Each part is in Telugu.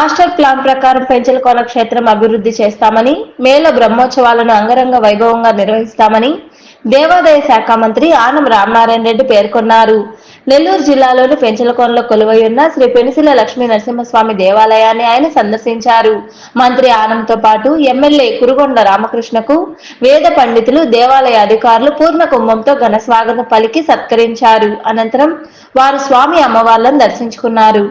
మాస్టర్ ప్లాన్ ప్రకారం పెంచలకోన క్షేత్రం అభివృద్ధి చేస్తామని మేళ బ్రహ్మోత్సవాలను అంగరంగ వైభవంగా నిర్వహిస్తామని దేవాదాయ శాఖ మంత్రి ఆనం రామనారాయణ రెడ్డి పేర్కొన్నారు. నెల్లూరు జిల్లాలోని పెంచలకోనలో కొలువై ఉన్న శ్రీ పెనిసిల లక్ష్మీ నరసింహస్వామి దేవాలయాన్ని ఆయన సందర్శించారు. మంత్రి ఆనంతో పాటు ఎమ్మెల్యే కురుగొండ రామకృష్ణకు వేద పండితులు దేవాలయ అధికారులు పూర్ణ కుంభంతో ఘన స్వాగతం పలికి సత్కరించారు. అనంతరం వారు స్వామి అమ్మవార్లను దర్శించుకున్నారు.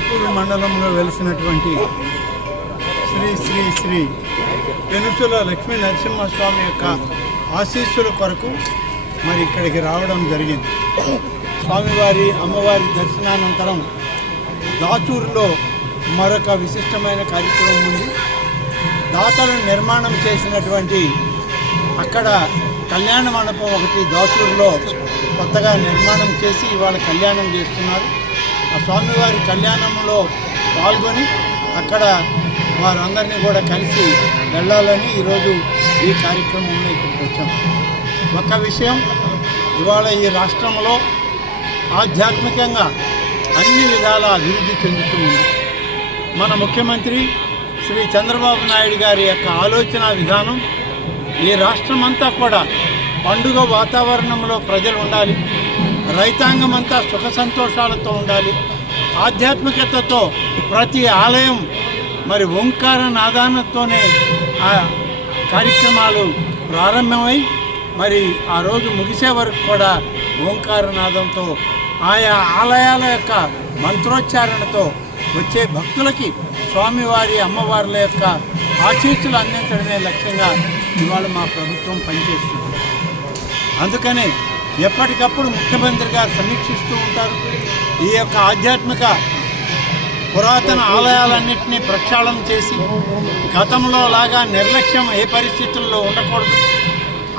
రాపూర్ మండలంలో వెలిసినటువంటి శ్రీ శ్రీ శ్రీ పెనుసుల లక్ష్మీ నరసింహస్వామి యొక్క ఆశీస్సుల కొరకు మరి ఇక్కడికి రావడం జరిగింది. స్వామివారి అమ్మవారి దర్శనానంతరం దాచూరులో మరొక విశిష్టమైన కార్యక్రమం ఉంది. దాతలు నిర్మాణం చేసినటువంటి అక్కడ కళ్యాణ మండపం ఒకటి దాచూరులో కొత్తగా నిర్మాణం చేసి ఇవాళ కళ్యాణం చేస్తున్నారు. ఆ స్వామివారి కళ్యాణంలో పాల్గొని అక్కడ వారందరినీ కూడా కలిసి వెళ్ళాలని ఈరోజు ఈ కార్యక్రమంలో ఇక్కడికి వచ్చాం. ఒక విషయం ఇవాళ ఈ రాష్ట్రంలో ఆధ్యాత్మికంగా అన్ని విధాల అభివృద్ధి చెందుతూ ఉంది. మన ముఖ్యమంత్రి శ్రీ చంద్రబాబు నాయుడు గారి యొక్క ఆలోచన విధానం ఈ రాష్ట్రం అంతా కూడా పండుగ వాతావరణంలో ప్రజలు ఉండాలి. రైతాంగం అంతా సుఖ సంతోషాలతో ఉండాలి. ఆధ్యాత్మికతతో ప్రతి ఆలయం మరి ఓంకార నాదానంతోనే ఆ కార్యక్రమాలు ప్రారంభమై మరి ఆ రోజు ముగిసే వరకు కూడా ఓంకార నాదంతో ఆయా ఆలయాల యొక్క మంత్రోచ్చారణతో వచ్చే భక్తులకి స్వామివారి అమ్మవార్ల యొక్క ఆశీస్సులు అందించడమే లక్ష్యంగా ఇవాళ మా ప్రభుత్వం పనిచేస్తుంది. అందుకనే ఎప్పటికప్పుడు ముఖ్యమంత్రి గారు సమీక్షిస్తూ ఉంటారు. ఈ యొక్క ఆధ్యాత్మిక పురాతన ఆలయాలన్నింటినీ ప్రక్షాళన చేసి గతంలో లాగా నిర్లక్ష్యం ఏ పరిస్థితుల్లో ఉండకూడదు.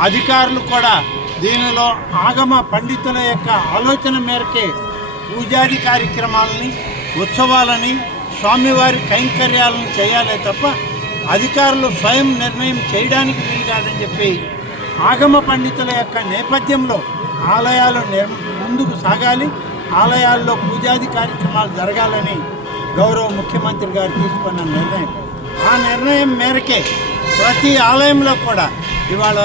అధికారులు కూడా దీనిలో ఆగమ పండితుల యొక్క ఆలోచన మేరకే పూజాది కార్యక్రమాలని ఉత్సవాలని స్వామివారి కైంకర్యాలను చేయాలే తప్ప అధికారులు స్వయం నిర్ణయం చేయడానికి వీలు కాదని చెప్పి ఆగమ పండితుల యొక్క నేపథ్యంలో ఆలయాలు నిర్ ముందుకు సాగాలి. ఆలయాల్లో పూజాది కార్యక్రమాలు జరగాలని గౌరవ ముఖ్యమంత్రి గారు తీసుకున్న నిర్ణయం. ఆ నిర్ణయం మేరకే ప్రతి ఆలయంలో కూడా ఇవాళ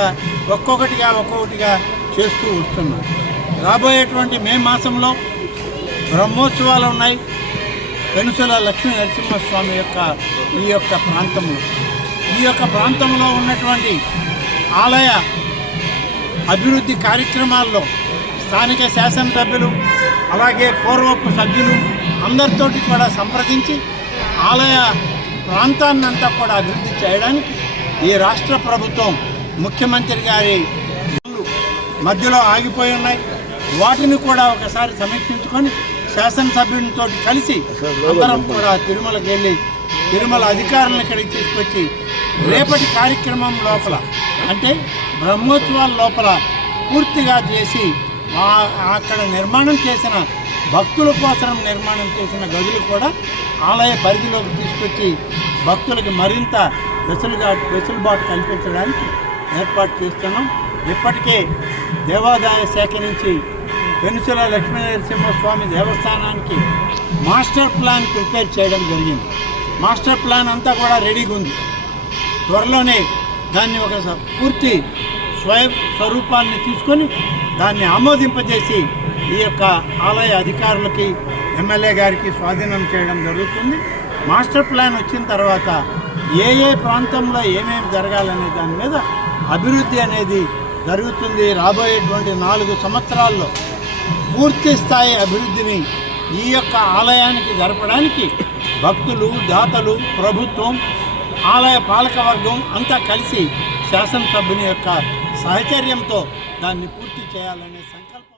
ఒక్కొక్కటిగా ఒక్కొక్కటిగా చేస్తూ వస్తున్నారు రాబోయేటువంటి మే మాసంలో బ్రహ్మోత్సవాలు ఉన్నాయి. పెనుసల లక్ష్మీ నరసింహస్వామి యొక్క ఈ యొక్క ప్రాంతంలో. ఈ యొక్క ప్రాంతంలో ఉన్నటువంటి ఆలయ అభివృద్ధి కార్యక్రమాల్లో స్థానిక శాసనసభ్యులు అలాగే పూర్వపు సభ్యులు అందరితోటి కూడా సంప్రదించి ఆలయ ప్రాంతాన్నంతా కూడా అభివృద్ధి చేయడానికి ఈ రాష్ట్ర ప్రభుత్వం ముఖ్యమంత్రి గారి పనులు మధ్యలో ఆగిపోయి ఉన్నాయి. వాటిని కూడా ఒకసారి సమీక్షించుకొని శాసనసభ్యునితో కలిసి అందరం కూడా తిరుమలకి వెళ్ళి తిరుమల అధికారులను ఇక్కడికి తీసుకొచ్చి రేపటి కార్యక్రమం లోపల అంటే బ్రహ్మోత్సవాల లోపల పూర్తిగా చేసి అక్కడ నిర్మాణం చేసిన భక్తుల కోసం నిర్మాణం చేసిన గదులు కూడా ఆలయ పరిధిలోకి తీసుకొచ్చి భక్తులకి మరింత వెసులుగా వెసులుబాటు కల్పించడానికి ఏర్పాటు చేస్తున్నాం. ఇప్పటికే దేవాదాయ శాఖ నుంచి పెనుసుల లక్ష్మీనరసింహస్వామి దేవస్థానానికి మాస్టర్ ప్లాన్ ప్రిపేర్ చేయడం జరిగింది. మాస్టర్ ప్లాన్ అంతా కూడా రెడీగా ఉంది. త్వరలోనే దాన్ని ఒక పూర్తి స్వయం స్వరూపాన్ని తీసుకొని దాన్ని ఆమోదింపజేసి ఈ యొక్క ఆలయ అధికారులకి ఎమ్మెల్యే గారికి స్వాధీనం చేయడం జరుగుతుంది. మాస్టర్ ప్లాన్ వచ్చిన తర్వాత ఏ ఏ ప్రాంతంలో ఏమేమి జరగాలనే దాని మీద అభివృద్ధి అనేది జరుగుతుంది. రాబోయేటువంటి నాలుగు సంవత్సరాల్లో పూర్తి స్థాయి అభివృద్ధిని ఈ యొక్క ఆలయానికి జరపడానికి భక్తులు దాతలు ప్రభుత్వం ఆలయ పాలకవర్గం అంతా కలిసి శాసనసభ్యుని యొక్క సహచర్యంతో దాన్ని పూర్తి చేయాలనే సంకల్పం